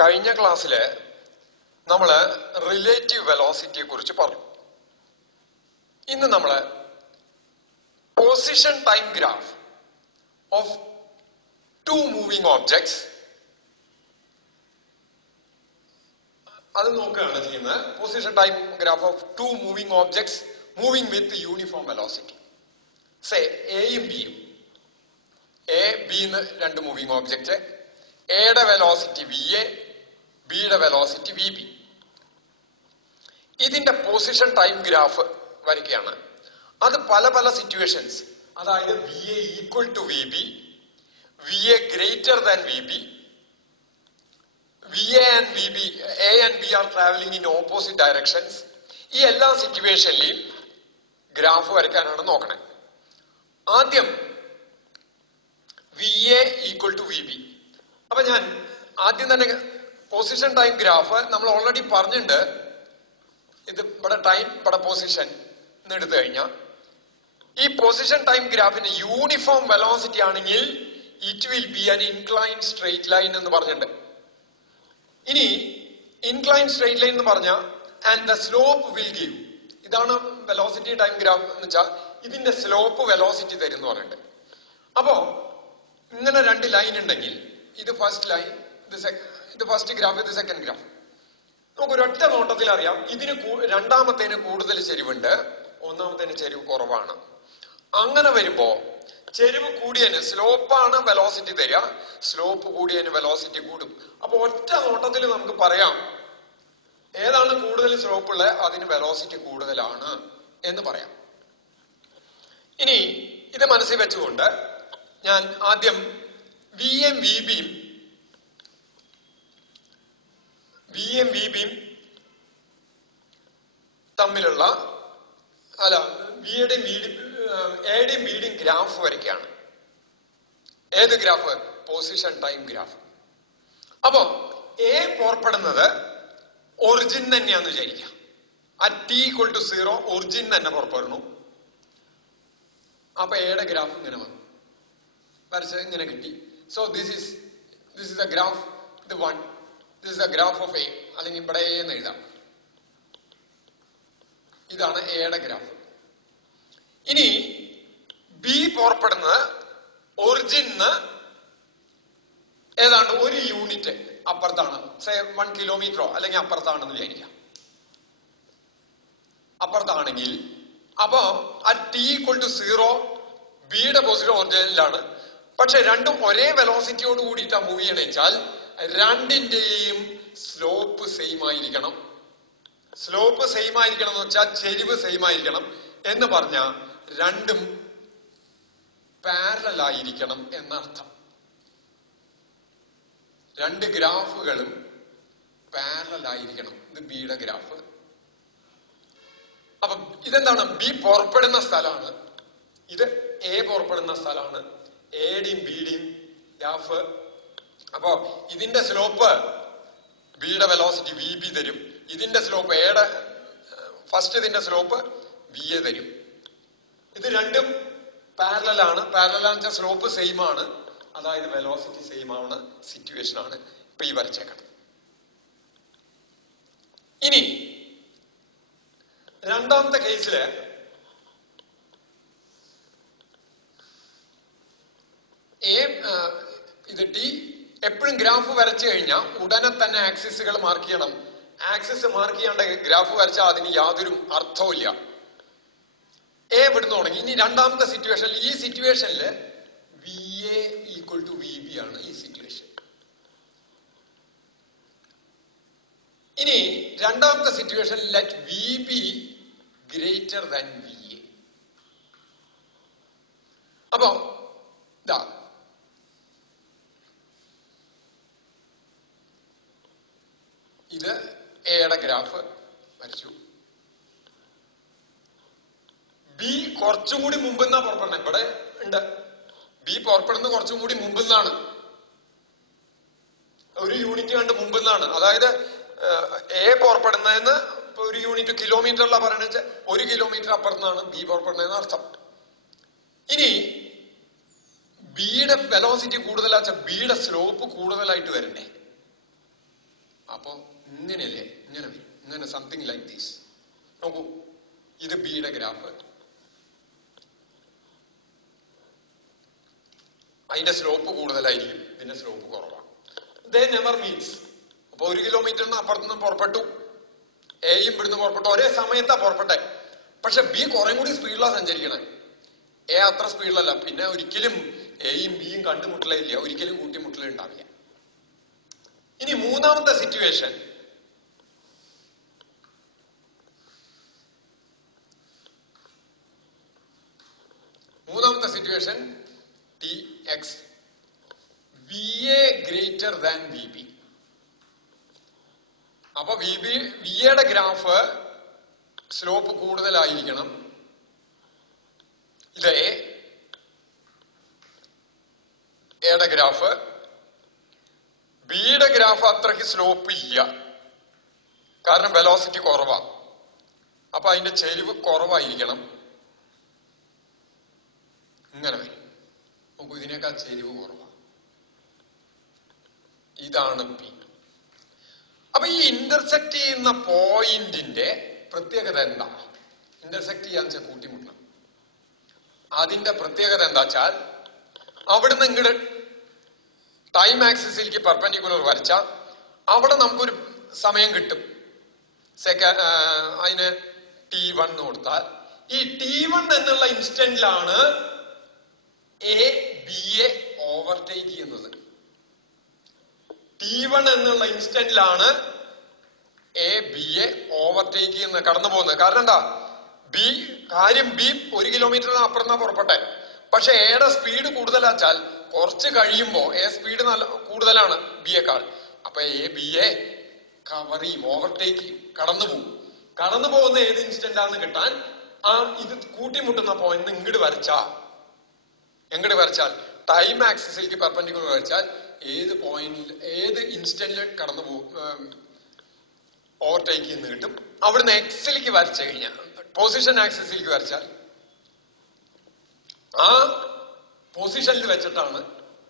കഴിഞ്ഞ ക്ലാസ്സില് നമ്മള് റിലേറ്റീവ് വെലോസിറ്റിയെ കുറിച്ച് പറഞ്ഞു. ഇന്ന് നമ്മള് position time graph of two moving objects അത് നോക്കുകയാണ് ചെയ്യുന്നത്. Position time graph of two moving objects moving with uniform velocity. Say എയും ബിയും, എ ബി രണ്ട് മൂവിംഗ് ഓബ്ജക്റ്റ്, എയുടെ വെലോസിറ്റി വി എ, ബിയുടെ വെലോസിറ്റി വി ബി. ഇതിന്റെ പൊസിഷൻ ടൈം ഗ്രാഫ് വരയ്ക്കുകയാണ്. അത് പല പല സിറ്റുവേഷൻസ്, അതായത് v A equal to v B, v A greater than v B, v A and v B, A and B are travelling in opposite directions. ഈ എല്ലാ സിറ്റുവേഷനിലെയും graph വരയ്ക്കാനാണ് നോക്കണേ. ആദ്യം v A equal to v B. അപ്പൊ ഞാൻ ആദ്യം തന്നെ പൊസിഷൻ ടൈം ഗ്രാഫ് നമ്മൾ ഓൾറെഡി പറഞ്ഞിട്ടുണ്ട്. ഇത് ഇവിടെ ടൈം, ഇവിടെ പൊസിഷൻ എടുത്തു കഴിഞ്ഞാൽ ഈ പൊസിഷൻ ടൈം ഗ്രാഫിന്റെ യൂണിഫോം വെലോസിറ്റി ആണെങ്കിൽ it will be an incline straight line എന്ന് പറഞ്ഞിട്ടുണ്ട്. ഇനി ഇൻക്ലൈൻ സ്ട്രെയിറ്റ് ലൈൻ എന്ന് പറഞ്ഞാൽ and the slope will give, ഇതാണ് വെലോസിറ്റി ടൈം ഗ്രാഫ് എന്ന് വെച്ചാൽ ഇതിന്റെ സ്ലോപ്പ് വെലോസിറ്റി തരും എന്ന് പറഞ്ഞിട്ടുണ്ട്. അപ്പോ ഇങ്ങനെ രണ്ട് ലൈൻ ഉണ്ടെങ്കിൽ ഇത് ഫസ്റ്റ് ലൈൻ, ഇത് ഫസ്റ്റ് ഗ്രാഫ്, ഇത് സെക്കൻഡ് ഗ്രാഫ്. നമുക്ക് ഒരൊറ്റ നോട്ടത്തിൽ അറിയാം ഇതിന് രണ്ടാമത്തേന് കൂടുതൽ ചെരിവുണ്ട്, ഒന്നാമത്തേന് ചെരിവ് കുറവാണ്. അങ്ങനെ വരുമ്പോ ചെരിവ് കൂടിയതിന് സ്ലോപ്പാണ് വെലോസിറ്റി തരിക, സ്ലോപ്പ് കൂടിയതിന് വെലോസിറ്റി കൂടും. അപ്പൊ ഒറ്റ നോട്ടത്തിൽ നമുക്ക് പറയാം ഏതാണ് കൂടുതൽ സ്ലോപ്പ് ഉള്ളത്, അതിന് വെലോസിറ്റി കൂടുതലാണ് എന്ന് പറയാം. ഇനി ഇത് മനസ്സിൽ വെച്ചുകൊണ്ട് ഞാൻ ആദ്യം വി എം വി ബിയും തമ്മിലുള്ള എയുടെയും ബിയുടെയും ഗ്രാഫ് വരയ്ക്കുകയാണ്. ഏത് ഗ്രാഫ്? Position time graph. അപ്പോ എ പുറപ്പെടുന്നത് ഒറിജിൻ തന്നെയാന്ന് വിചാരിക്കാം. At t equal to 0 origin തന്നെ പുറപ്പെടുന്നു. അപ്പൊ എയുടെ ഗ്രാഫ് ഇങ്ങനെ വന്നു, വരച്ച് ഇങ്ങനെ കിട്ടി. So this is the graph, ഇത് 1, this is the graph of A, അല്ലെങ്കിൽ ഇവിടെ എ എന്ന് എഴുതാം. ഇതാണ് എയുടെ ഗ്രാഫ്. ഇനി ബി പുറപ്പെടുന്നത് ഒറിജിന് ഏതാണ്ട് 1 യൂണിറ്റ് അപ്പുറത്താണ്, 1 കിലോമീറ്ററോ അല്ലെങ്കിൽ അപ്പുറത്താണെന്ന് വിചാരിക്കാം. അപ്പുറത്താണെങ്കിൽ അപ്പൊ അറ്റ് ടി ഈക്വൽ ടു 0 ബിയുടെ പൊസിഷൻ ഒറിജിനിലാണ്. പക്ഷെ രണ്ടും ഒരേ വെലോസിറ്റിയോട് കൂടിയിട്ടാ മൂവ് ചെയ്യണമെന്ന് വെച്ചാൽ രണ്ടിന്റെയും സ്ലോപ്പ് സെയിം ആയിരിക്കണം. സ്ലോപ്പ് സെയിം ആയിരിക്കണം എന്ന് വെച്ചാൽ ചെരിവ് സെയിം ആയിരിക്കണം എന്ന് പറഞ്ഞാൽ രണ്ടും പാരലൽ ആയിരിക്കണം എന്നർത്ഥം. രണ്ട് ഗ്രാഫുകളും പാരലൽ ആയിരിക്കണം. ഇത് ബിയുടെ ഗ്രാഫ്. അപ്പൊ ഇതെന്താണ്? ബി പുറപ്പെടുന്ന സ്ഥലമാണ്, ഇത് എ പുറപ്പെടുന്ന സ്ഥലമാണ്. എയുടെയും ബിയുടെയും ഗ്രാഫ്. അപ്പോ ഇതിന്റെ സ്ലോപ്പ് ബിയുടെ വെലോസിറ്റി വി ബി തരും, ഇതിന്റെ സ്ലോപ്പ് എയുടെ ഇതിന്റെ സ്ലോപ്പ് വി എ തരും. ഇത് രണ്ടും പാരലലാണ്. പാരലാന്ന് വെച്ചാൽ സ്ലോപ്പ് സെയിം ആണ്, അതായത് വെലോസിറ്റി സെയിം ആണ് സിറ്റുവേഷൻ ആണ്. ഇപ്പൊ ഈ വരച്ചേക്കണം. ഇനി രണ്ടാമത്തെ കേസില് ഇത് ടി. എപ്പോഴും ഗ്രാഫ് വരച്ചു കഴിഞ്ഞാൽ ഉടനെ തന്നെ ആക്സിസുകൾ മാർക്ക് ചെയ്യണം. ആക്സിസ് മാർക്ക് ചെയ്യാണ്ട് ഗ്രാഫ് വരച്ചാൽ അതിന് യാതൊരു അർത്ഥവുമില്ല. എ ഇവിടുന്ന് തുടങ്ങി. ഇനി രണ്ടാമത്തെ സിറ്റുവേഷനിൽ, ഈ സിറ്റുവേഷനിൽ v A equal to v B ആണ് ഈ സിറ്റുവേഷൻ. ഇനി രണ്ടാമത്തെ situation let v B greater than v A. അപ്പോ ഇതാ ഇത് എയുടെ ഗ്രാഫ് വരച്ചു. ബി കുറച്ചും കൂടി മുമ്പെന്നാ പുറപ്പെടണം. ഇവിടെ ഉണ്ട് ബി പുറപ്പെടുന്നത് കുറച്ചും കൂടി മുമ്പെന്നാണ്, 1 യൂണിറ്റ് കണ്ട് മുമ്പെന്നാണ്. അതായത് എ പുറപ്പെടുന്നതെന്ന് 1 യൂണിറ്റ് കിലോമീറ്ററിലാ പറയണെന്ന് വെച്ചാൽ 1 കിലോമീറ്റർ അപ്പുറത്താണ് ബി പുറപ്പെടുന്നതെന്ന് അർത്ഥം. ഇനി ബിയുടെ വെലോസിറ്റി കൂടുതലാച്ച ബിയുടെ സ്ലോപ്പ് കൂടുതലായിട്ട് വരണ്ടേ? അപ്പൊ ഇങ്ങനെയല്ലേ, ഇങ്ങനെ വരും, ഇങ്ങനെ സംതിങ് ലൈക്ക് ദീസ്. നോക്കൂ, ഇത് ബിയുടെ ഗ്രാഫ്, അതിന്റെ സ്ലോപ്പ് കൂടുതലായിരിക്കും, ഇതിന്റെ സ്ലോപ്പ് കുറവാണ്. They never meats. അപ്പൊ 1 കിലോമീറ്ററിന് അപ്പുറത്തുനിന്ന് പുറപ്പെട്ടു, എയും ഇവിടുന്ന് പുറപ്പെട്ടു, ഒരേ സമയത്താ പുറപ്പെട്ടെ. പക്ഷെ ബി കുറെ കൂടി സ്പീഡിലാണ് സഞ്ചരിക്കണേ, എ അത്ര സ്പീഡിലല്ല. പിന്നെ ഒരിക്കലും എയും ബിയും കണ്ടുമുട്ടലില്ല, ഒരിക്കലും കൂട്ടിമുട്ടലേ ഉണ്ടാവില്ല. ഇനി മൂന്നാമത്തെ situation, t x v A greater than v B. അപ്പൊ വിയുടെ ഗ്രാഫ് സ്ലോപ്പ് കൂടുതലായിരിക്കണം. ഇത് എയുടെ ഗ്രാഫ്, ബിയുടെ ഗ്രാഫ് അത്രയ്ക്ക് സ്ലോപ്പ് ഇല്ല, കാരണം വെലോസിറ്റി കുറവാ. അപ്പൊ അതിന്റെ ചെരിവ് കുറവായിരിക്കണം. ഇങ്ങനെ വരും. നോക്കൂ, ഇതിനേക്കാൾ ചെരിവ് കുറവാ. ഇതാണ് ബി. അപ്പൊ ഈ ഇന്റർസെക്ട് ചെയ്യുന്ന പോയിന്റിന്റെ പ്രത്യേകത എന്താ? ഇന്റർസെക്ട് ചെയ്യാന്ന് വെച്ചാൽ കൂട്ടിമുട്ടണം. അതിന്റെ പ്രത്യേകത എന്താ വെച്ചാൽ, അവിടുന്ന് ഇങ്ങോട്ട് ടൈം ആക്സിസിലേക്ക് പെർപെൻഡിക്കുലർ വരച്ചാൽ അവിടെ നമുക്കൊരു സമയം കിട്ടും. അതിന് T1 കൊടുത്താൽ ഈ T1 എന്നുള്ള ഇൻസ്റ്റന്റിലാണ് എ ബിയെ ഓവർടേക്ക് ചെയ്യുന്നത്. T1 എന്നുള്ള ഇൻസ്റ്റന്റിലാണ് എ ബിയെ ഓവർടേക്ക് ചെയ്യുന്നത്, കടന്നു പോകുന്നത്. കാരണം എന്താ? ബി 1 കിലോമീറ്ററിന് അപ്പുറത്താ പുറപ്പെട്ടെ. പക്ഷെ എയുടെ സ്പീഡ് കൂടുതലാച്ചാൽ കുറച്ച് കഴിയുമ്പോ എ സ്പീഡ് നല്ല കൂടുതലാണ് ബിയേക്കാൾ. അപ്പൊ എ ബിയെ കവർ ചെയ്യും, ഓവർടേക്ക് ചെയ്യും, കടന്നു പോകും. കടന്നു പോകുന്ന ഏത് ഇൻസ്റ്റന്റ് ആണെന്ന് കിട്ടാൻ ഇത് കൂട്ടിമുട്ടുന്ന പോയിന്റ് ഇങ്ങോട്ട് വരച്ചാൽ ടൈം ആക്സിസിലേക്ക് പെർപെൻഡിക്കുലർ വരച്ചാൽ ഏത് പോയിന്റിൽ ഏത് ഇൻസ്റ്റന്റിൽ കടന്നു പോകും, ഓവർടേക്ക് ചെയ്യുന്ന കിട്ടും. അവിടുന്ന് എക്സിലേക്ക് വരച്ചു കഴിഞ്ഞാൽ, പൊസിഷൻ ആക്സിസിലേക്ക് വരച്ചാൽ ആ പൊസിഷനിൽ വെച്ചിട്ടാണ്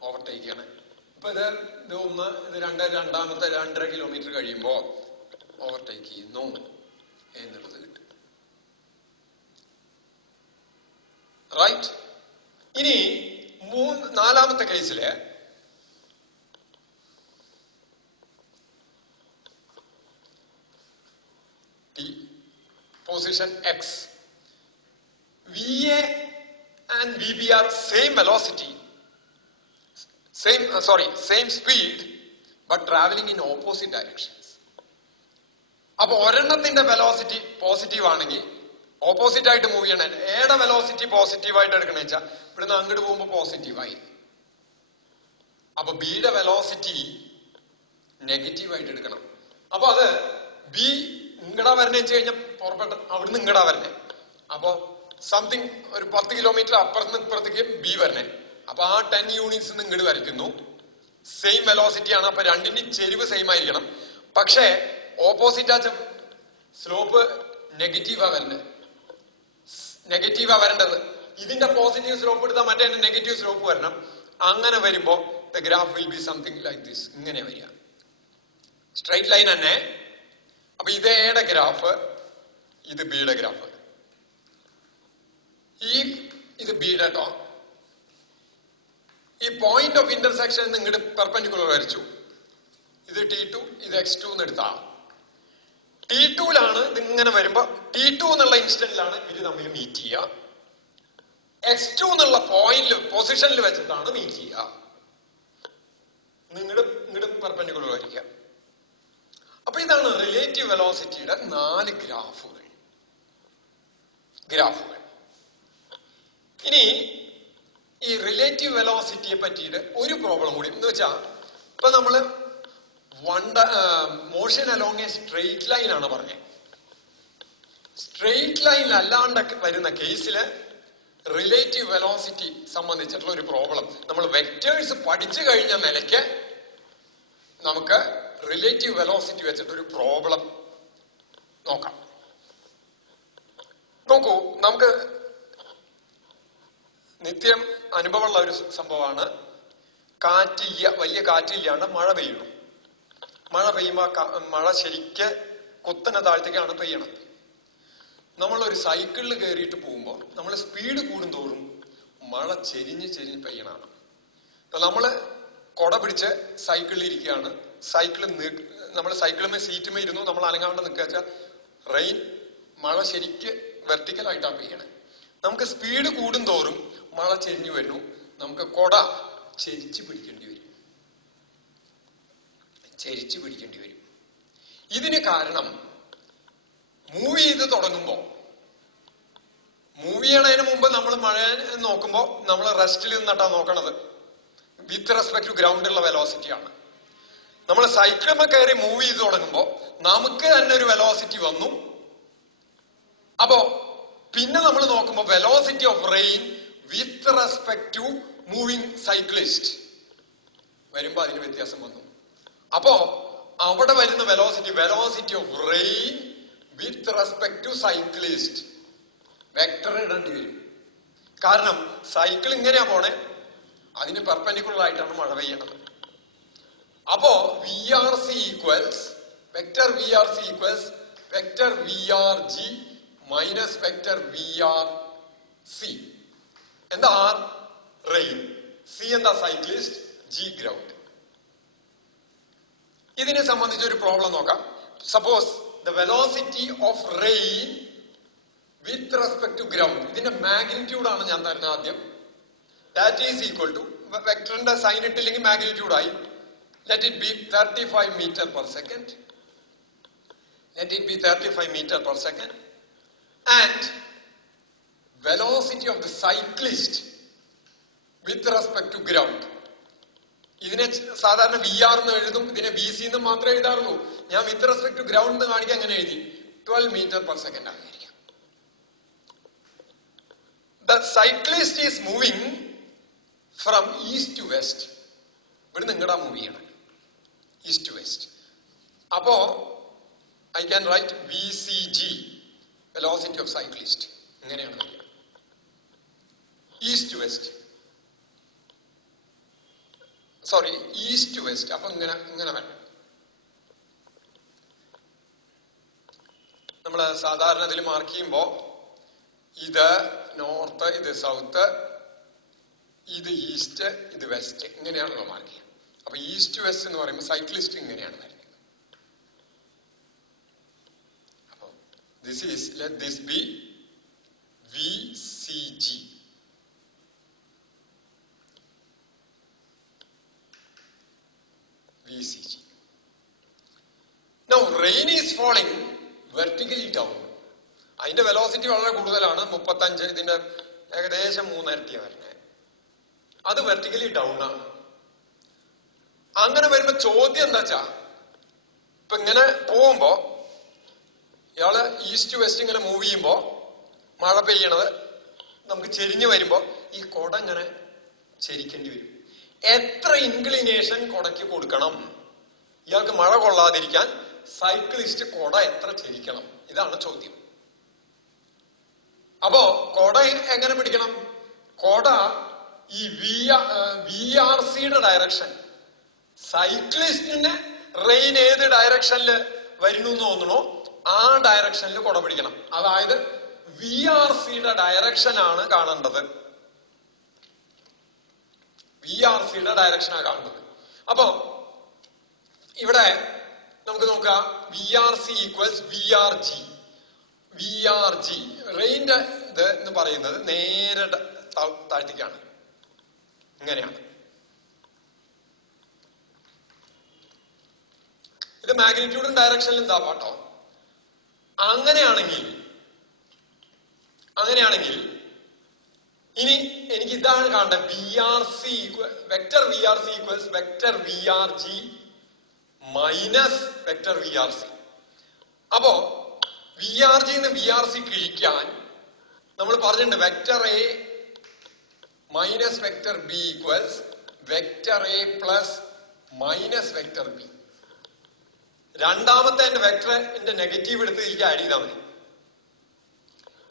ഓവർടേക്ക് ചെയ്യണത്. ഇപ്പൊ ഇത് 2.5 കിലോമീറ്റർ കഴിയുമ്പോ ഓവർടേക്ക് ചെയ്യുന്നു എന്നുള്ളത് കിട്ടും. റൈറ്റ്. ഇനി നാലാമത്തെ കേസില് position x, v A and VB are same velocity, same speed, but traveling in opposite directions. അപ്പൊ ഒരെണ്ണത്തിന്റെ വെലോസിറ്റി പോസിറ്റീവ് ആണെങ്കിൽ ഓപ്പോസിറ്റ് ആയിട്ട് മൂവ് ചെയ്യണേ. എയുടെ വെലോസിറ്റി പോസിറ്റീവ് ആയിട്ട് എടുക്കണ വെച്ചാൽ ഇവിടുന്ന് അങ്ങോട്ട് പോകുമ്പോ പോസിറ്റീവായി. അപ്പൊ ബിയുടെ വെലോസിറ്റി നെഗറ്റീവ് ആയിട്ട് എടുക്കണം. അപ്പൊ അത് ബി ഇങ്ങടാ വരണേ വെച്ച് കഴിഞ്ഞാൽ പുറപ്പെട്ട അവിടുന്ന് ഇങ്ങടാ വരണേ. അപ്പൊ സംതിങ് ഒരു 10 കിലോമീറ്റർ അപ്പുറത്തേക്ക് ബി വരണേ. അപ്പൊ ആ 10 യൂണിറ്റ്സ് ഇങ്ങോട്ട് വരയ്ക്കുന്നു. സെയിം വെലോസിറ്റി ആണ്. അപ്പൊ രണ്ടിന്റെ ചെരിവ് സെയിം ആയിരിക്കണം. പക്ഷേ ഓപ്പോസിറ്റ് ആച്ച സ്ലോപ്പ് നെഗറ്റീവാ വരേണ്ടത്. ഇതിന്റെ പോസിറ്റീവ് സ്ലോപ്പ് എടുത്താൽ മറ്റേ നെഗറ്റീവ് സ്ലോപ്പ് വരണം. അങ്ങനെ വരുമ്പോ the graph will be something like this. ഇങ്ങനെ വരിക, സ്ട്രൈറ്റ് ലൈൻ തന്നെ. അപ്പൊ ഇത് എയുടെ ഗ്രാഫ്, ഇത് ബിയുടെ ഗ്രാഫ്. ഇത് ബിയുടെ ടോ. ഈ പോയിന്റ് ഓഫ് ഇന്റർസെക്ഷൻ ഇങ്ങോട്ട് പെർപെൻഡിക്കുലർ വരച്ചു. ഇത് T2, ഇത് X2 എന്ന് എടുത്താ T2ലാണ് ഇതിങ്ങനെ വരുമ്പോ T2 എന്നുള്ള ഇൻസ്റ്റന്റിലാണ് ഇവര് തമ്മിൽ മീറ്റ് ചെയ്യുക. X2 എന്നുള്ള പോയിന്റിൽ പൊസിഷനിൽ വെച്ചിട്ടാണ് മീറ്റ് ചെയ്യുക. ഇങ്ങോട്ട് പെർപെൻഡിക്കുലർ വരയ്ക്കുക. അപ്പൊ ഇതാണ് റിലേറ്റീവ് വെലോസിറ്റിയുടെ 4 ഗ്രാഫുകൾ. ഇനി ഈ റിലേറ്റീവ് വെലോസിറ്റിയെ പറ്റിയിട്ട് ഒരു പ്രോബ്ലം കൂടി എന്ന് വെച്ചാൽ, ഇപ്പൊ നമ്മള് motion along a straight line ആണ് പറഞ്ഞത്. സ്ട്രെയിറ്റ് ലൈൻ അല്ലാണ്ട് വരുന്ന കേസില് റിലേറ്റീവ് വെലോസിറ്റി സംബന്ധിച്ചിട്ടുള്ള ഒരു പ്രോബ്ലം നമ്മൾ വെക്ടേഴ്സ് പഠിച്ചു കഴിഞ്ഞ നിലയ്ക്ക് നമുക്ക് റിലേറ്റീവ് വെലോസിറ്റി വെച്ചിട്ട് ഒരു പ്രോബ്ലം നോക്കാം. നോക്കൂ, നമുക്ക് നിത്യം അനുഭവമുള്ള ഒരു സംഭവമാണ്. വലിയ കാറ്റില്ലാണ്ട് മഴ പെയ്യണം. മഴ പെയ്യുമ്പോ മഴ ശരിക്ക് കുത്തനെ താഴ്ത്തേക്കാണ് പെയ്യണത്. നമ്മളൊരു സൈക്കിളിൽ കയറിയിട്ട് പോകുമ്പോൾ നമ്മൾ സ്പീഡ് കൂടുന്തോറും മഴ ചെരിഞ്ഞ് പെയ്യണതാണ്. അപ്പൊ നമ്മള് കൊട പിടിച്ച് സൈക്കിളിൽ ഇരിക്കുകയാണ്. നമ്മൾ സൈക്കിളിൽ സീറ്റുമേ ഇരുന്നു, നമ്മൾ അനങ്ങാണ്ട് നിൽക്കുക വെച്ചാൽ റെയിൻ മഴ ശരിക്ക് വെർട്ടിക്കലായിട്ടാണ് പെയ്യണേ. നമുക്ക് സ്പീഡ് കൂടുന്തോറും മഴ ചെരിഞ്ഞു വരുന്നു, നമുക്ക് കൊട ചെരിച്ച് പിടിക്കേണ്ടി വരും. ഇതിന് കാരണം മൂവ് ചെയ്ത് തുടങ്ങുമ്പോ, മൂവ് ചെയ്യണതിന് മുമ്പ് നമ്മൾ മഴ നോക്കുമ്പോ നമ്മൾ റെസ്റ്റിൽ നിന്നിട്ടാ നോക്കണത്. വിത്ത് റെസ്പെക്ട് ടു ഗ്രൗണ്ടിലുള്ള വെലോസിറ്റിയാണ്. നമ്മൾ സൈക്കിളിൽ കയറി മൂവ് ചെയ്ത് തുടങ്ങുമ്പോ നമുക്ക് തന്നെ ഒരു വെലോസിറ്റി വന്നു. അപ്പോ പിന്നെ നമ്മൾ നോക്കുമ്പോ velocity of rain with respect to moving cyclist വരുമ്പോ അതിന് വ്യത്യാസം വന്നു. അപ്പോ അവിടെ വരുന്ന velocity of rain with respect to cyclist vector ഇടേണ്ടി വരും. കാരണം സൈക്കിൾ ഇങ്ങനെയാ പോണേ, അതിന് പെർപെൻഡിക്കുലർ ആയിട്ടാണ് മഴ പെയ്യണത്. അപ്പോ vector VRC equals vector VRG minus vector VRC. എന്താ R? റെയിൻ. C എന്താ? സൈക്ലിസ്റ്റ്. G ground. ഇതിനെ സംബന്ധിച്ച് ഒരു പ്രോബ്ലം നോക്കാം. Suppose the velocity of rain with respect to ground, ഇതിന്റെ മാഗ്നിറ്റ്യൂഡ് ആണ് ഞാൻ തരുന്നത് ആദ്യം. ദാറ്റ് ഈസ് ഈക്വൽ ടു, വെക്ടറിന്റെ സൈൻ ഇട്ടില്ലെങ്കിൽ മാഗ്നിറ്റ്യൂഡ് ആയി. Let it be 35 metre per second. And velocity of the cyclist with respect to ground. ഇതിനെ സാധാരണ VR എന്ന് എഴുതും, ഇതിനെ VC എന്ന് മാത്രമേ എഴുതാറുള്ളൂ. ഞാൻ വിത്ത് റെസ്പെക്ട് ടു ഗ്രൗണ്ട് എന്ന് കാണിക്കാൻ അങ്ങനെ എഴുതി. 12 മീറ്റർ പെർ സെക്കൻഡ് ആയിരിക്കും. The cyclist is moving from east to west. ഇവിടെ നിങ്ങടാ മൂവ് ചെയ്യണം, ഈസ്റ്റ് ടു വെസ്റ്റ്. അപ്പോ I can write VCG, velocity of cyclist. ഇങ്ങനെയാണ് east to west. East to west. അപ്പൊ ഇങ്ങനെ വരണം. നമ്മള് സാധാരണ ഇതിൽ മാർക്ക് ചെയ്യുമ്പോ ഇത് നോർത്ത്, ഇത് സൗത്ത്, ഇത് ഈസ്റ്റ്, ഇത് വെസ്റ്റ്, ഇങ്ങനെയാണല്ലോ മാർക്ക് ചെയ്യുക. അപ്പൊ ഈസ്റ്റ് വെസ്റ്റ് എന്ന് പറയുമ്പോൾ സൈക്ലിസ്റ്റ് ഇങ്ങനെയാണ് വരുന്നത്. അപ്പൊ let this be VCG. Now rain is falling vertically down. അതിന്റെ വെലോസിറ്റി വളരെ കൂടുതലാണ്, 35. ഇതിന്റെ ഏകദേശം 3 ഇരട്ടിയാണ് വരുന്നത്. അത് വെർട്ടിക്കലി ഡൗൺ ആണ്. അങ്ങനെ വരുമ്പോ ചോദ്യം എന്താ വെച്ചാ, ഇപ്പൊ ഇങ്ങനെ പോകുമ്പോ ഇയാള് ഈസ്റ്റ് വെസ്റ്റ് ഇങ്ങനെ മൂവ് ചെയ്യുമ്പോ മഴ പെയ്യണത് നമുക്ക് ചെരിഞ്ഞു വരുമ്പോ ഈ കൊട ഇങ്ങനെ ചെരിക്കേണ്ടി വരും. എത്ര ഇൻക്ലിനേഷൻ കൊടയ്ക്ക് കൊടുക്കണം? ഇയാൾക്ക് മഴ കൊള്ളാതിരിക്കാൻ സൈക്ലിസ്റ്റ് കൊട എത്ര ചെരിക്കണം? ഇതാണ് ചോദ്യം. അപ്പോ കൊട എങ്ങനെ പിടിക്കണം? കൊട ഈ VRCയുടെ ഡയറക്ഷൻ, സൈക്ലിസ്റ്റിന് റെയിൻ ഏത് ഡയറക്ഷനിൽ വരുന്നു എന്ന് തോന്നണോ ആ ഡയറക്ഷനിൽ കൊട പിടിക്കണം. അതായത് VRCയുടെ ഡയറക്ഷൻ ആണ് കാണേണ്ടത്. VRCയുടെ ഡയറക്ഷനാണ് കാണേണ്ടത്. അപ്പോ ഇവിടെ നമുക്ക് നോക്കാം, VRC ഈക്വൽസ് VRG. റെയിൻ്റെ ഇത് എന്ന് പറയുന്നത് നേരെ താഴ്ത്തിക്കാണ്, ഇങ്ങനെയാണ്. ഇത് മാഗ്നിറ്റ്യൂഡും ഡയറക്ഷനിലും എന്താ പാട്ടോ. അങ്ങനെയാണെങ്കിൽ ഇനി എനിക്ക് ഇതാണ് കാണേണ്ടത്. Vector VRC equals vector VRG minus vector VRC. അപ്പോ VRG എന്ന് VRC കിഴിക്കാൻ നമ്മൾ പറഞ്ഞിട്ടുണ്ട് vector A minus vector B equals vector A plus minus vector B. രണ്ടാമത്തെ വെക്ടറിന്റെ നെഗറ്റീവ് എടുത്ത് എനിക്ക് ആഡ് ചെയ്താൽ മതി.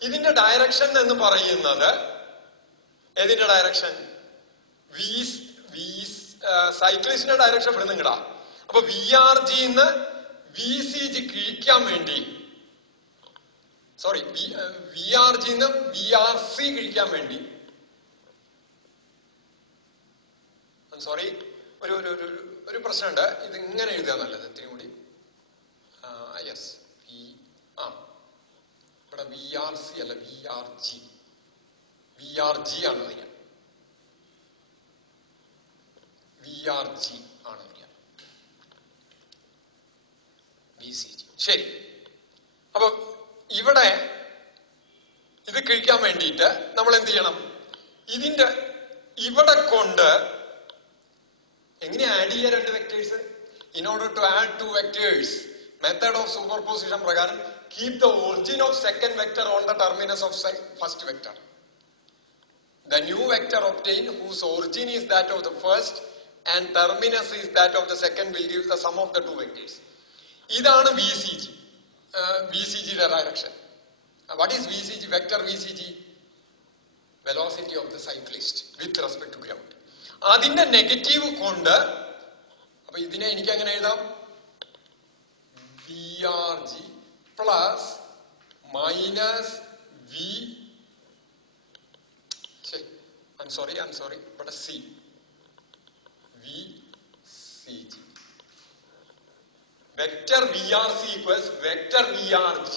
ഇതിന്റെ ഡയറക്ഷൻ എന്ന് പറയുന്നത് ഏതിന്റെ ഡയറക്ഷൻ? സൈക്ലിസ്റ്റിന്റെ ഡയറക്ഷൻ ഇവിടെ നിങ്ങടാ. അപ്പൊ VRG-ന്ന് VCG കിഴിക്കാൻ വേണ്ടി, സോറി, VRG-ന്ന് VRC കിഴിക്കാൻ വേണ്ടി, സോറി, ഒരു പ്രശ്നമുണ്ട്. ഇത് ഇങ്ങനെ എഴുതുക നല്ലത്, ഇത്തിരി കൂടി. യെസ്, ഇവിടെ VRC അല്ല, VRG ആണ് വരിക. VRG ആണ് വരിക, VCG. ശരി. അപ്പൊ ഇവിടെ ഇത് കഴിക്കാൻ വേണ്ടിയിട്ട് നമ്മൾ എന്ത് ചെയ്യണം? ഇതിന്റെ ഇവിടെ കൊണ്ട് എങ്ങനെ ആഡ് ചെയ്യുക രണ്ട് vectors? In order to add two vectors, method of superposition പ്രകാരം keep the origin of second vector on the terminus of first vector. The new vector obtained whose origin is that of the first and terminus is that of the second will give the sum of the two vectors. ഇതാണ് VCG. VCG-യുടെ direction. What is VCG? Vector VCG, velocity of the cyclist with respect to ground. അതിന്റെ negative കൊണ്ട്, അപ്പൊ ഇതിനെ എനിക്ക് എങ്ങനെ എഴുതാം? VRG plus minus I'm sorry, but a C. VCG. Vector VRC equals vector VRG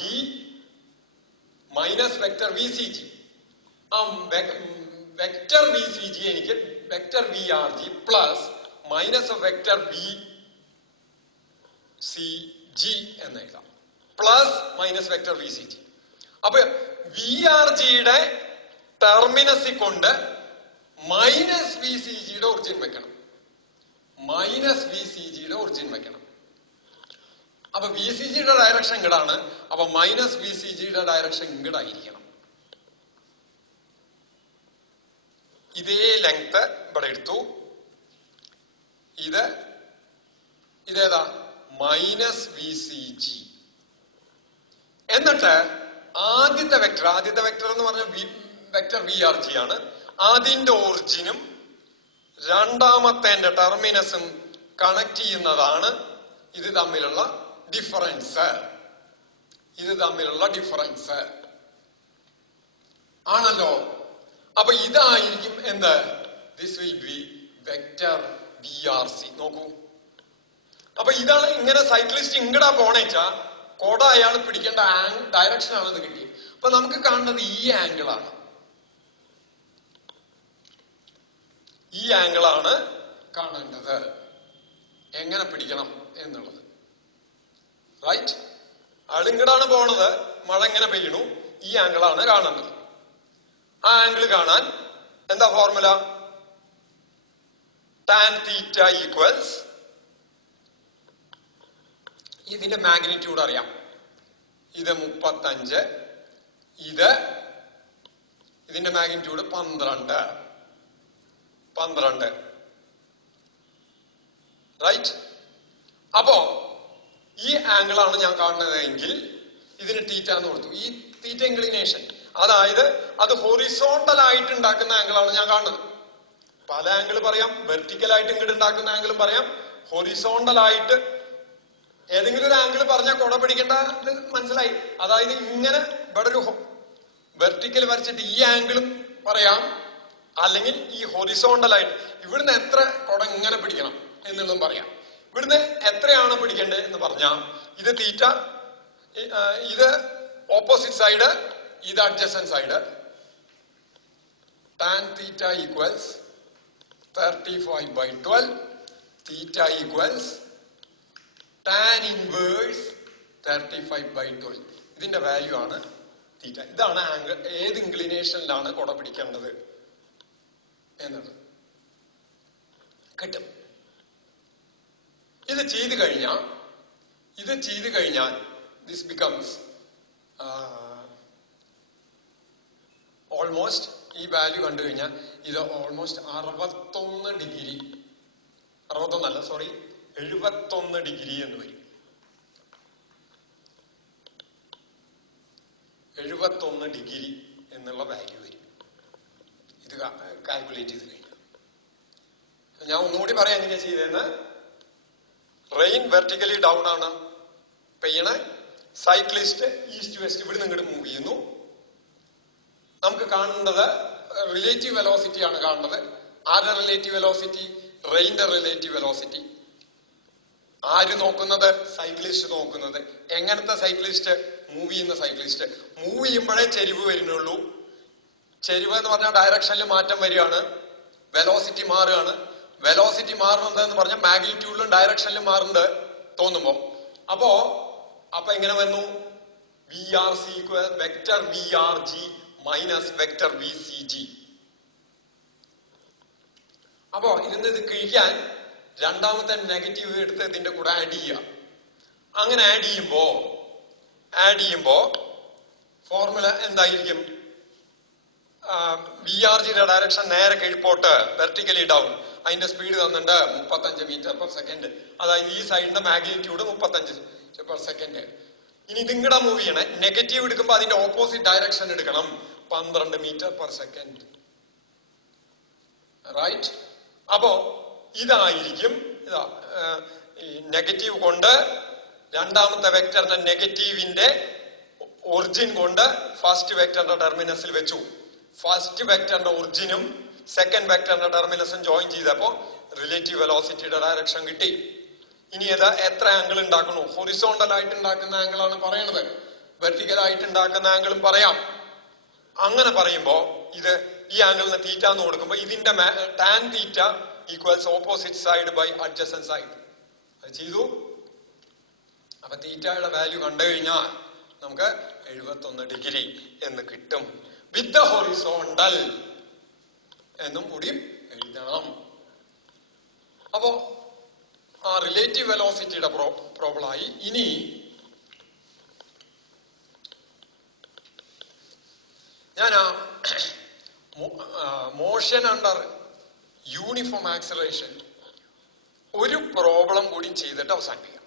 minus vector VCG. Vector VCG എനിക്ക് vector VRG plus minus of vector VCG എന്ന് എഴുതാം. Plus minus vector VCG. അപ്പൊ VRG-യുടെ ടെർമിനസിൽ കൊണ്ട് മൈനസ് VCG-യുടെ ഒറിജിൻ വെക്കണം. അപ്പൊ VCG-യുടെ direction ഇങ്ങടാണ്. അപ്പൊ minus VCG-യുടെ direction ഇങ്ങടായിരിക്കണം. ഇതേ length ഇവിടെ എടുത്തു. ഇതേതാ? Minus VCG. എന്നിട്ട് ആദ്യത്തെ വെക്ടർ എന്ന് പറഞ്ഞ വെക്ടർ VRG ആണ്. അതിന്റെ ഒറിജിനും രണ്ടാമത്തെ ടെർമിനസും കണക്ട് ചെയ്യുന്നതാണ് ഇത് തമ്മിലുള്ള ഡിഫറൻസ്. ആണല്ലോ. അപ്പൊ ഇതായിരിക്കും എന്ത്? This will be vector VRC. നോക്കൂ, അപ്പൊ ഇതാണ്. ഇങ്ങനെ സൈക്ലിസ്റ്റ് ഇങ്ങടാ പോണേച്ചാ കോട അയാൾ പിടിക്കേണ്ട ഡയറക്ഷൻ ആണെന്ന് കിട്ടി. അപ്പൊ നമുക്ക് കാണുന്നത് ഈ ആംഗിളാണ്. കാണേണ്ടത് എങ്ങനെ പിടിക്കണം എന്നുള്ളത്. റൈറ്റ്? ആളിങ്ങടാണ് പോണത്, മഴ എങ്ങനെ പെയ്യണു, ഈ ആംഗിളാണ് കാണേണ്ടത്. ആ ആംഗിൾ കാണാൻ എന്താ ഫോർമുല? tan theta equals, ഇതിന്റെ മാഗ്നിറ്റ്യൂഡ് അറിയാം. ഇത് 35, ഇതിന്റെ മാഗ്നിറ്റ്യൂഡ് 12. റൈറ്റ്? അപ്പോ ഈ ആംഗിൾ ആണ് ഞാൻ കാണുന്നതെങ്കിൽ ഇതിന് തീറ്റ എന്ന് കൊടുത്തു. ഈ തീറ്റ ഇൻക്ലിനേഷൻ, അതായത് അത് ഹൊറിസോണ്ടൽ ആയിട്ട് ഉണ്ടാക്കുന്ന ആംഗിൾ ആണ് ഞാൻ കാണുന്നത്. പല ആംഗിൾ പറയാം. വെർട്ടിക്കൽ ആയിട്ട് ഇങ്ങോട്ട് ഉണ്ടാക്കുന്ന ആംഗിളും പറയാം, ഹൊറിസോണ്ടൽ ആയിട്ട്. ഏതെങ്കിലും ഒരു ആംഗിൾ പറഞ്ഞാൽ കുട പിടിക്കേണ്ട മനസ്സിലായി. അതായത് ഇങ്ങനെ ഇവിടെ ഒരു വെർട്ടിക്കൽ വരച്ചിട്ട് ഈ ആംഗിളും പറയാം, അല്ലെങ്കിൽ ഈ ഹൊറിസോണ്ടൽ ആയിട്ട് ഇവിടുന്ന് എത്ര കുട ഇങ്ങനെ പിടിക്കണം എന്നുള്ളതും പറയാം. ഇവിടുന്ന് എത്രയാണ് പിടിക്കേണ്ടത് എന്ന് പറഞ്ഞാൽ ഇത് തീറ്റ, ഇത് ഓപ്പോസിറ്റ് സൈഡ്, ഇത് adjacent side. tan theta equals 35/12. theta equals tan inverse 35/12. ഇതിന്റെ വാല്യൂ ആണ് തീറ്റ. ഇതാണ് ആംഗിൾ, ഏത് ഇൻക്ലിനേഷനിലാണ് കുട പിടിക്കേണ്ടത് എന്നത് കിട്ടും. ഇത് ചെയ്തു കഴിഞ്ഞാൽ ദിസ് ബിക്കംസ് ഓൾമോസ്റ്റ്, ഈ വാല്യൂ കണ്ടു കഴിഞ്ഞാൽ ഇത് ഓൾമോസ്റ്റ് 61 ഡിഗ്രി, 71 ഡിഗ്രി എന്ന് വരും. 71 ഡിഗ്രി എന്നുള്ള വാല്യൂ വരും ഇത് കാൽക്കുലേറ്റ് ചെയ്ത് കഴിഞ്ഞാൽ. ഞാൻ ഒന്നുകൂടി പറയാം എങ്ങനെയാ ചെയ്തതെന്ന്. റെയിൻ വെർട്ടിക്കലി ഡൗൺ ആണ് പെയ്യണേ. സൈക്ലിസ്റ്റ് ഈസ്റ്റ് വെസ്റ്റ് ഇവിടെ നിന്ന് ഇങ്ങോട്ട് മൂവ് ചെയ്യുന്നു. നമുക്ക് കാണേണ്ടത് റിലേറ്റീവ് വെലോസിറ്റി ആണ് കാണുന്നത്. ആരുടെ റിലേറ്റീവ് വെലോസിറ്റി? റെയിന്റെ റിലേറ്റീവ് വെലോസിറ്റി. ആര് നോക്കുന്നത്? സൈക്ലിസ്റ്റ് നോക്കുന്നത്. എങ്ങനത്തെ സൈക്ലിസ്റ്റ്? മൂവ് ചെയ്യുന്ന സൈക്ലിസ്റ്റ്. മൂവ് ചെയ്യുമ്പോഴേ ചെരിവ് വരുന്നുള്ളൂ. ചെരിവ് എന്ന് പറഞ്ഞാൽ ഡയറക്ഷനിൽ മാറ്റം വരികയാണ്, വെലോസിറ്റി മാറുകയാണ്. വെലോസിറ്റി മാറുന്നത് എന്ന് പറഞ്ഞാൽ മാഗ്നിറ്റ്യൂഡിലും ഡയറക്ഷനിലും മാറുന്നുണ്ട് തോന്നുമ്പോ. അപ്പൊ എങ്ങനെ വന്നു? V R C equal vector v R G minus vector v C G. അപ്പോ ഇത് കിഴിക്കാൻ രണ്ടാമത്തെ നെഗറ്റീവ് എടുത്ത് ഇതിന്റെ കൂടെ ആഡ് ചെയ്യുക. അങ്ങനെ ആഡ് ചെയ്യുമ്പോ ഫോർമുല എന്തായിരിക്കും? വി ആർ ജിയുടെ ഡയറക്ഷൻ നേരെ കീഴ്പോട്ട് വെർട്ടിക്കലി ഡൗൺ. അതിന്റെ സ്പീഡ് തന്നിട്ടുണ്ട് 35 മീറ്റർ പെർ സെക്കൻഡ്. അതായത് ഈ സൈഡിന്റെ മാഗ്നിറ്റ്യൂഡ് 35 പെർ സെക്കൻഡ്. ഇനി ഇതിങ്ങടെ മൂവ് ചെയ്യണേ. നെഗറ്റീവ് എടുക്കുമ്പോ അതിന്റെ ഓപ്പോസിറ്റ് ഡയറക്ഷൻ എടുക്കണം, 12 മീറ്റർ പെർ സെക്കൻഡ്. റൈറ്റ്? അപ്പോ ഇതായിരിക്കും നെഗറ്റീവ് കൊണ്ട് രണ്ടാമത്തെ വെക്ടറിന്റെ നെഗറ്റീവിന്റെ ഒറിജിൻ കൊണ്ട് ഫസ്റ്റ് വെക്ടറിന്റെ ടെർമിനസിൽ വെച്ചു. ഫസ്റ്റ് വെക്ടറിന്റെ ഒറിജിനും സെക്കൻഡ് വെക്ടറിന്റെ ടെർമിനസും ജോയിൻ ചെയ്തപ്പോ റിലേറ്റീവ് വെലോസിറ്റിയുടെ ഡയറക്ഷൻ കിട്ടി. ഇനി ഇത് എത്ര ആംഗിൾ ഉണ്ടാക്കണു? ഹൊറിസോണ്ടൽ ആയിട്ട് ഉണ്ടാക്കുന്ന ആംഗിൾ ആണ് പറയണത്, വെർട്ടിക്കൽ ആയിട്ട് ഉണ്ടാക്കുന്ന ആംഗിളും പറയാം. അങ്ങനെ പറയുമ്പോ ഇത് ഈ ആംഗിളിന് തീറ്റ എന്ന് കൊടുക്കുമ്പോ ഇതിന്റെ tan theta equals opposite side by adjacent side. അത് ചെയ്തു. അപ്പൊ തീറ്റയുടെ വാല്യൂ കണ്ടു കഴിഞ്ഞാൽ നമുക്ക് 71 ഡിഗ്രി എന്ന് കിട്ടും. വിത്ത് ദ ഹൊറിസോണ്ടൽ എന്നും കൂടി എഴുതണം. അപ്പോ ആ റിലേറ്റീവ് വെലോസിറ്റിയുടെ പ്രോബ്ലം ആയി. ഇനി ഞാൻ മോഷൻ അണ്ടർ യൂണിഫോം ആക്സലറേഷൻ ഒരു പ്രോബ്ലം കൂടി ചെയ്തിട്ട് അവസാനിപ്പിക്കാം.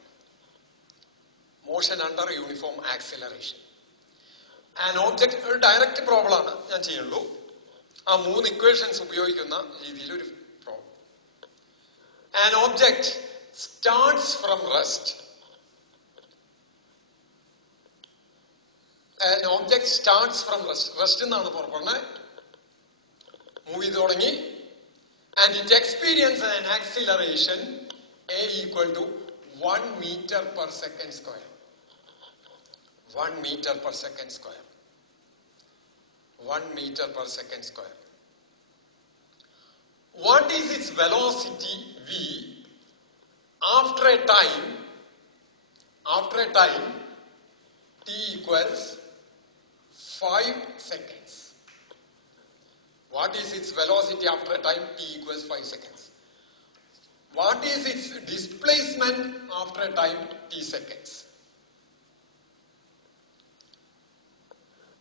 Motion under uniform acceleration an object ഒരു ഡയറക്റ്റ് പ്രോബ്ലം ആണ് ഞാൻ ചെയ്യുള്ളൂ. ആ 3 ഇക്വേഷൻസ് ഉപയോഗിക്കുന്ന രീതിയിൽ ഒരു problem. An object starts from rest. An object starts from rest. Rest എന്നാണ് പുറപ്പെടുന്നത്. മൂവ് ചെയ്ത് തുടങ്ങി. And it experiences an acceleration A equal to 1 meter per second square. 1 meter per second square. 1 meter per second square. What is its velocity V after a time? After a time t equals 5 seconds. What is its velocity after a time t equals 5 seconds? What is its displacement after a time t seconds?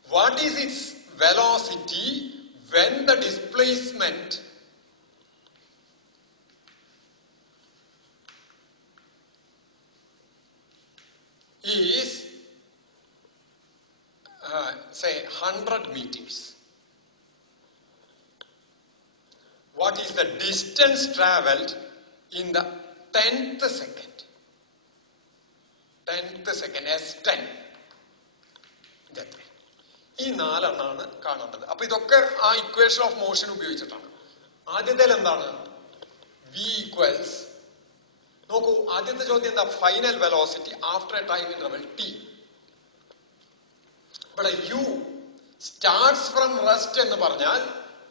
What is its velocity when the displacement is say 100 meters? What is the distance traveled in the 10th second? 10th second, S10. ഈ 4 എണ്ണാണ് കാണേണ്ടത്. അപ്പൊ ഇതൊക്കെ ആ equation of motion ഉപയോഗിച്ചിട്ടാണ്. ആദ്യത്തേൽ എന്താണ്? V equals, നോക്കൂ ആദ്യത്തെ ചോദ്യം എന്താ? Final velocity after A time interval t. ഇവിടെ u സ്റ്റാർട്ട്സ് ഫ്രം റെസ്റ്റ് എന്ന് പറഞ്ഞാൽ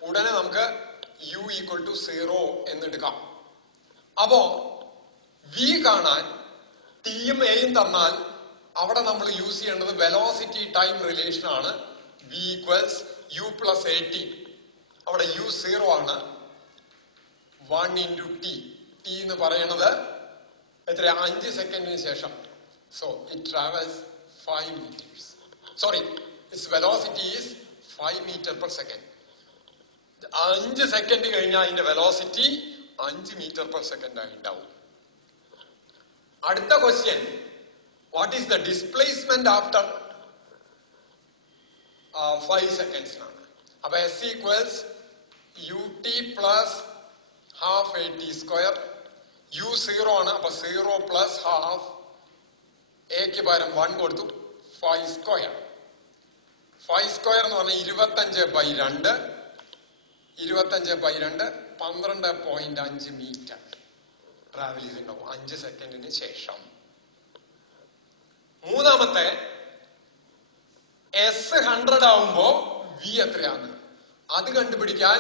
ഉടനെ നമുക്ക് u ഈക്വൽ ടു 0 എന്നെടുക്കാം. അപ്പോ v കാണാൻ ടിയും എയും തന്നാൽ അവിടെ നമ്മൾ യൂസ് ചെയ്യേണ്ടത് വെലോസിറ്റി ടൈം റിലേഷൻ ആണ്. v equals u plus at. അവിടെ u 0 ആണ്. 1 into t. t എന്ന് പറയുന്നത് എത്ര? 5 സെക്കൻഡിന് ശേഷം. So it travels 5 meters. Sorry, its velocity is 5 meter per second. 5 second കഴിഞ്ഞാൽ അതിന്റെ വെലോസിറ്റി 5 meter per second ആയി ഉണ്ടാവും. അടുത്ത question, what is the displacement after 5 seconds ആണ്. അപ്പൊ s equals ut plus half at square. U 0 ആണ്. അപ്പൊ 0 plus half, എക്ക് പകരം 1 കൊടുത്തു. 5 സ്ക്വയർ. 5 സ്ക്വയർ എന്ന് പറഞ്ഞാൽ 25/2. 25/2 12.5 മീറ്റർ ട്രാവൽ ചെയ്തിട്ടുണ്ടാവും 5 സെക്കൻഡിന് ശേഷം. മൂന്നാമത്തെ S100 ആവുമ്പോ V എത്രയാണ് അത് കണ്ടുപിടിക്കാൻ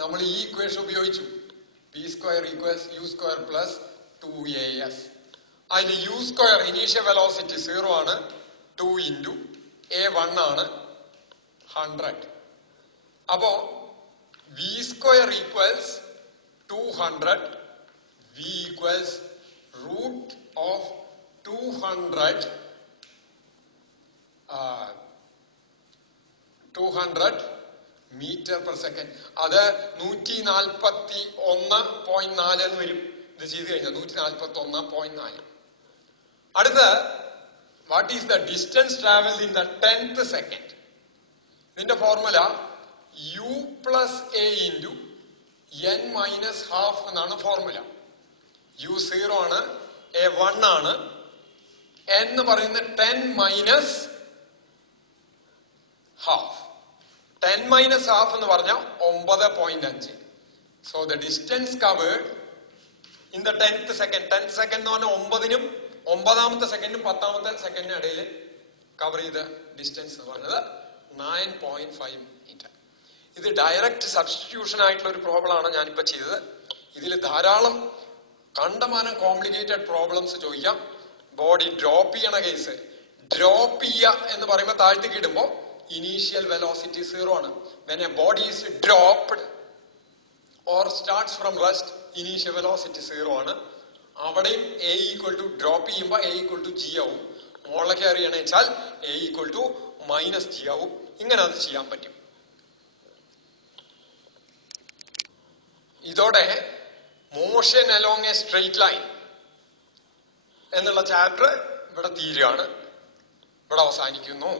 നമ്മൾ ഈ ഇക്വേഷൻ ഉപയോഗിച്ചു. V square equals U square plus 2AS. അതിന് U സ്ക്വയർ ഇനീഷ്യൽ വെലോസിറ്റി 0 ആണ്. 2 ഇൻറ്റു A1 ആണ് 100. അപ്പോ V square equals 200. V equals root of 200 metre per second. അത് 141.4 എന്ന് വരും. ഇത് ചെയ്ത് കഴിഞ്ഞാൽ 141.4. അടുത്ത what is the distance travelled in the 10th second. ഇതിന്റെ formula U plus A into N minus half എന്നാണ് ഫോർമുല. U 0 ആണ്, A 1 ആണ്, N എന്ന് പറയുന്നത് 10 മൈനസ് ഹാഫ്. 10 മൈനസ് ഹാഫ് എന്ന് പറഞ്ഞാൽ 9.5. So the distance covered in the 10th second. 10th second എന്ന് പറഞ്ഞാൽ 9നും 9ാമത്തെ സെക്കൻഡും 10ാമത്തെ സെക്കൻഡിനും ഇടയിൽ കവർ ചെയ്ത ഡിസ്റ്റൻസ് എന്ന് പറയുന്നത് 9.5 മീറ്റർ. ഇത് ഡയറക്റ്റ് സബ്സ്റ്റിറ്റ്യൂഷൻ ആയിട്ടുള്ള ഒരു പ്രോബ്ലം ആണ് ഞാനിപ്പോ ചെയ്തത്. ഇതിൽ ധാരാളം കണ്ടമാനം കോംപ്ലിക്കേറ്റഡ് പ്രോബ്ലംസ് ചോദിക്കാം. ബോഡി ഡ്രോപ്പ് ചെയ്യണ കേസ്, ഡ്രോപ്പ് ചെയ്യുക എന്ന് പറയുമ്പോൾ താഴ്ത്തേക്ക് ഇടുമ്പോ ഇനീഷ്യൽ വെലോസിറ്റി 0 ആണ്. when a body is dropped or starts from rest, initial velocity 0 ആണ്. അവിടെയും A ഈക്വൽ ടു ഡ്രോപ്പ് ചെയ്യുമ്പോൾ A ഈക്വൽ ടു G ആവും. മുകളിലേക്ക് അറിയണമെന്ന് വെച്ചാൽ A equal to minus G ആവും. ഇങ്ങനെ അത് ചെയ്യാൻ പറ്റും. ഇതോടെ motion along a straight line എന്നുള്ള ചാപ്റ്റർ ഇവിടെ തീരുകയാണ്, ഇവിടെ അവസാനിക്കുന്നു.